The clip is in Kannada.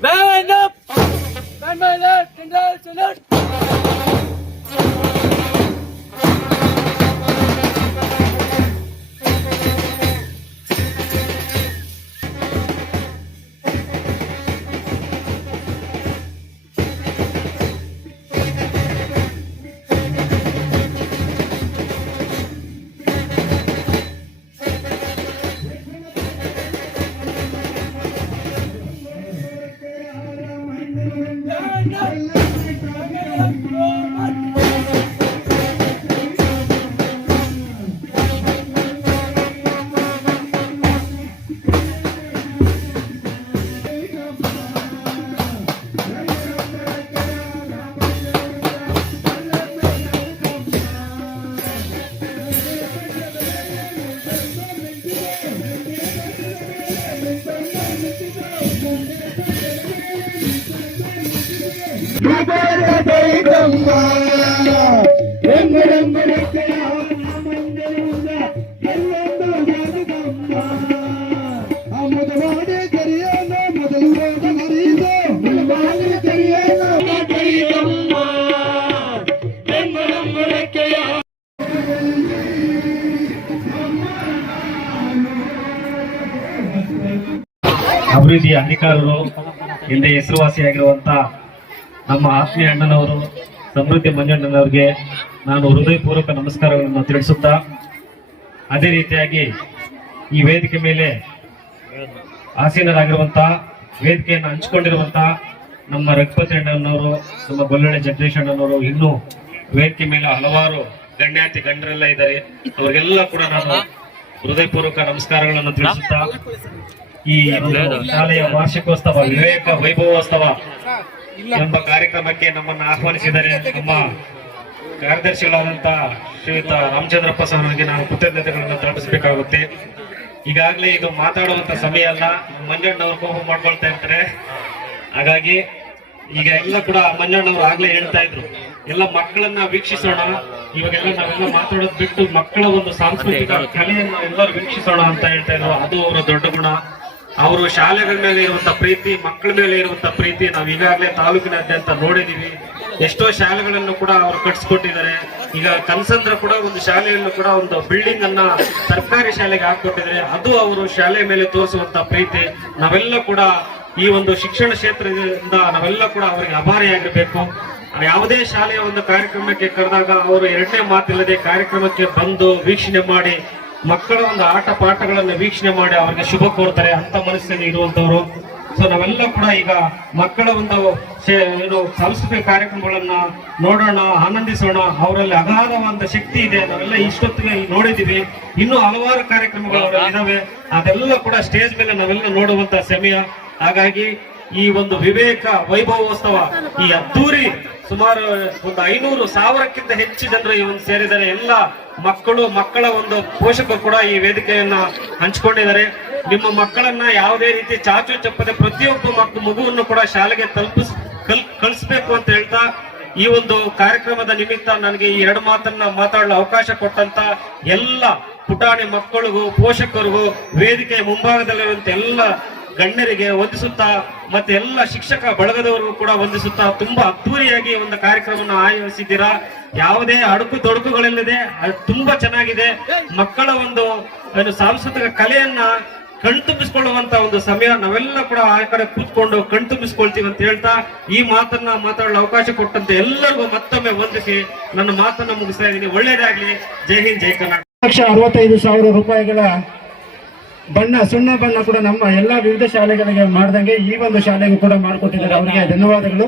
Man up! Man up! Salute! ಅಭಿವೃದ್ಧಿಯ ಅಧಿಕಾರರು ಹಿಂದೆ ಹೆಸರುವಾಸಿಯಾಗಿರುವಂತ ನಮ್ಮ ಆತ್ಮೀಯ ಅಣ್ಣನವರು ಸಮೃದ್ಧಿ ಮಂಜಣ್ಣನವರಿಗೆ ನಾನು ಹೃದಯಪೂರ್ವಕ ನಮಸ್ಕಾರಗಳನ್ನು ತಿಳಿಸುತ್ತಾ, ಅದೇ ರೀತಿಯಾಗಿ ಈ ವೇದಿಕೆ ಮೇಲೆ ಆಸೀನರಾಗಿರುವಂತಹ ವೇದಿಕೆಯನ್ನು ಹಂಚಿಕೊಂಡಿರುವಂತಹ ನಮ್ಮ ರಘುಪತಿ ಅಣ್ಣನವರು, ನಮ್ಮ ಗೊಲ್ಲಳ್ಳಿ ಜಗದೀಶ್ ಅಣ್ಣನವರು, ಇನ್ನೂ ವೇದಿಕೆ ಮೇಲೆ ಹಲವಾರು ಗಣ್ಯಾತಿ ಗಣ್ಯರೆಲ್ಲ ಇದ್ದಾರೆ. ಅವರಿಗೆಲ್ಲ ಕೂಡ ನಾನು ಹೃದಯಪೂರ್ವಕ ನಮಸ್ಕಾರಗಳನ್ನು ತಿಳಿಸುತ್ತಾ, ಈ ಶಾಲೆಯ ವಾರ್ಷಿಕೋತ್ಸವ ವಿವೇಕ ವೈಭವೋತ್ಸವ ಎಂಬ ಕಾರ್ಯಕ್ರಮಕ್ಕೆ ನಮ್ಮನ್ನು ಆಹ್ವಾನಿಸಿದರೆ ನಮ್ಮ ಕಾರ್ಯದರ್ಶಿಗಳಾದಂತಹ ಶ್ರೀಯುತ ರಾಮಚಂದ್ರಪ್ಪ ಅವರಿಗೆ ನಾನು ಕೃತಜ್ಞತೆಗಳನ್ನು ತಲುಪಿಸಬೇಕಾಗುತ್ತೆ. ಈಗಾಗಲೇ ಇದು ಮಾತಾಡುವಂತ ಸಮಯ ಅಲ್ಲ, ಮಂಜಣ್ಣವ್ರು ಕೋಪ ಮಾಡ್ಕೊಳ್ತಾ ಇರ್ತಾರೆ. ಹಾಗಾಗಿ ಈಗ ಎಲ್ಲ ಕೂಡ ಮಂಜಣ್ಣವ್ರು ಆಗ್ಲೇ ಹೇಳ್ತಾ ಇದ್ರು, ಎಲ್ಲ ಮಕ್ಕಳನ್ನ ವೀಕ್ಷಿಸೋಣ, ಇವಾಗೆಲ್ಲ ನಾವೆಲ್ಲ ಮಾತಾಡೋದು ಬಿಟ್ಟು ಮಕ್ಕಳ ಒಂದು ಸಾಂಸ್ಕೃತಿಕ ಕಲೆಯನ್ನು ಎಲ್ಲರೂ ವೀಕ್ಷಿಸೋಣ ಅಂತ ಹೇಳ್ತಾ ಇದ್ರು. ಅದು ಅವರ ದೊಡ್ಡ ಗುಣ. ಅವರು ಶಾಲೆಗಳ ಮೇಲೆ ಇರುವಂತ ಪ್ರೀತಿ, ಮಕ್ಕಳ ಮೇಲೆ ಇರುವಂತ ಪ್ರೀತಿ ನಾವು ಈಗಾಗಲೇ ತಾಲೂಕಿನಾದ್ಯಂತ ನೋಡಿದೀವಿ. ಎಷ್ಟೋ ಶಾಲೆಗಳನ್ನು ಕೂಡ ಅವರು ಕಟ್ಸ್ಕೊಟ್ಟಿದ್ದಾರೆ. ಈಗ ಕನಸಂದ್ರ ಕೂಡ ಒಂದು ಶಾಲೆಯನ್ನು ಕೂಡ ಒಂದು ಬಿಲ್ಡಿಂಗ್ ಅನ್ನ ಸರ್ಕಾರಿ ಶಾಲೆಗೆ ಹಾಕೊಟ್ಟಿದ್ದಾರೆ. ಅದು ಅವರು ಶಾಲೆ ಮೇಲೆ ತೋರಿಸುವಂತ ಪ್ರೀತಿ. ನಾವೆಲ್ಲ ಕೂಡ ಈ ಒಂದು ಶಿಕ್ಷಣ ಕ್ಷೇತ್ರದಿಂದ ನಾವೆಲ್ಲ ಕೂಡ ಅವರಿಗೆ ಆಭಾರಿಯಾಗಿರ್ಬೇಕು. ಯಾವುದೇ ಶಾಲೆಯ ಒಂದು ಕಾರ್ಯಕ್ರಮಕ್ಕೆ ಕರೆದಾಗ ಅವರು ಎರಡನೇ ಮಾತಿಲ್ಲದೆ ಕಾರ್ಯಕ್ರಮಕ್ಕೆ ಬಂದು ವೀಕ್ಷಣೆ ಮಾಡಿ ಮಕ್ಕಳ ಒಂದು ಆಟ ಪಾಠಗಳನ್ನು ವೀಕ್ಷಣೆ ಮಾಡಿ ಅವರಿಗೆ ಶುಭ ಕೋರ್ತಾರೆ. ಅಂತ ಮನಸ್ಸಿನಲ್ಲಿ ಇರುವಂತವರು. ಸೊ ನಾವೆಲ್ಲ ಕೂಡ ಈಗ ಮಕ್ಕಳ ಒಂದು ಸಾಂಸ್ಕೃತಿಕ ಕಾರ್ಯಕ್ರಮಗಳನ್ನ ನೋಡೋಣ, ಆನಂದಿಸೋಣ. ಅವರಲ್ಲಿ ಅಗಾಧವಾದ ಶಕ್ತಿ ಇದೆ. ನಾವೆಲ್ಲ ಇಷ್ಟೊತ್ತಿಗೆ ನೋಡಿದೀವಿ. ಇನ್ನೂ ಹಲವಾರು ಕಾರ್ಯಕ್ರಮಗಳು ಇದಾವೆ. ಅದೆಲ್ಲ ಕೂಡ ಸ್ಟೇಜ್ ಮೇಲೆ ನಾವೆಲ್ಲ ನೋಡುವಂತ ಸಮಯ. ಹಾಗಾಗಿ ಈ ಒಂದು ವಿವೇಕ ವೈಭವೋತ್ಸವ ಈ ಅದ್ದೂರಿ ಸುಮಾರು ಒಂದು 500,000ಕ್ಕಿಂತ ಹೆಚ್ಚು ಜನರು ಈ ಒಂದು ಸೇರಿದ್ದಾರೆ. ಎಲ್ಲ ಮಕ್ಕಳು, ಮಕ್ಕಳ ಒಂದು ಪೋಷಕರು ಕೂಡ ಈ ವೇದಿಕೆಯನ್ನ ಹಂಚಿಕೊಂಡಿದ್ದಾರೆ. ನಿಮ್ಮ ಮಕ್ಕಳನ್ನ ಯಾವುದೇ ರೀತಿ ಚಾಚು ಚಪ್ಪದೆ ಪ್ರತಿಯೊಬ್ಬ ಮಗುವನ್ನು ಕೂಡ ಶಾಲೆಗೆ ಕಳಿಸ್ಬೇಕು ಅಂತ ಹೇಳ್ತಾ, ಈ ಒಂದು ಕಾರ್ಯಕ್ರಮದ ನಿಮಿತ್ತ ನನಗೆ ಈ ಎರಡು ಮಾತನ್ನ ಮಾತಾಡಲು ಅವಕಾಶ ಕೊಟ್ಟಂತ ಎಲ್ಲ ಪುಟಾಣಿ ಮಕ್ಕಳಿಗೂ ಪೋಷಕರಿಗೂ ವೇದಿಕೆಯ ಮುಂಭಾಗದಲ್ಲಿರುವಂತ ಎಲ್ಲ ಗಣ್ಯರಿಗೆ ವಂದಿಸುತ್ತಾ, ಮತ್ತೆ ಎಲ್ಲ ಶಿಕ್ಷಕ ಬಳಗದವರಿಗೂ ಕೂಡ ವಂದಿಸುತ್ತಾ, ತುಂಬಾ ಅದ್ದೂರಿಯಾಗಿ ಒಂದು ಕಾರ್ಯಕ್ರಮವನ್ನು ಆಯೋಜಿಸಿದ್ದೀರಾ. ಯಾವುದೇ ಅಡುಕು ತೊಡಕುಗಳಿಲ್ಲದೆ ತುಂಬಾ ಚೆನ್ನಾಗಿದೆ. ಮಕ್ಕಳ ಒಂದು ಸಾಂಸ್ಕೃತಿಕ ಕಲೆಯನ್ನ ಕಣ್ತುಂಬಿಸಿಕೊಳ್ಳುವಂತ ಒಂದು ಸಮಯ. ನಾವೆಲ್ಲ ಕೂಡ ಆ ಕಡೆ ಕೂತ್ಕೊಂಡು ಕಣ್ತುಂಬಿಸ್ಕೊಳ್ತೀವಿ ಅಂತ ಹೇಳ್ತಾ, ಈ ಮಾತನ್ನ ಮಾತಾಡಲು ಅವಕಾಶ ಕೊಟ್ಟಂತೆ ಎಲ್ಲರಿಗೂ ಮತ್ತೊಮ್ಮೆ ವಂದಿಸಿ ನನ್ನ ಮಾತನ್ನ ಮುಗಿಸ್ತಾ ಇದ್ದೀನಿ. ಒಳ್ಳೇದಾಗ್ಲಿ. ಜೈ ಹಿಂದ್, ಜೈ ಕರ್ನಾಟಕ. 1,65,000 ರೂಪಾಯಿಗಳ ಸುಣ್ಣ ಬಣ್ಣ ಕೂಡ ನಮ್ಮ ಎಲ್ಲಾ ವಿವಿಧ ಶಾಲೆಗಳಿಗೆ ಮಾಡ್ದಂಗೆ ಈ ಒಂದು ಶಾಲೆಗೂ ಕೂಡ ಮಾಡಿಕೊಟ್ಟಿದ್ದಾರೆ. ಅವರಿಗೆ ಧನ್ಯವಾದಗಳು.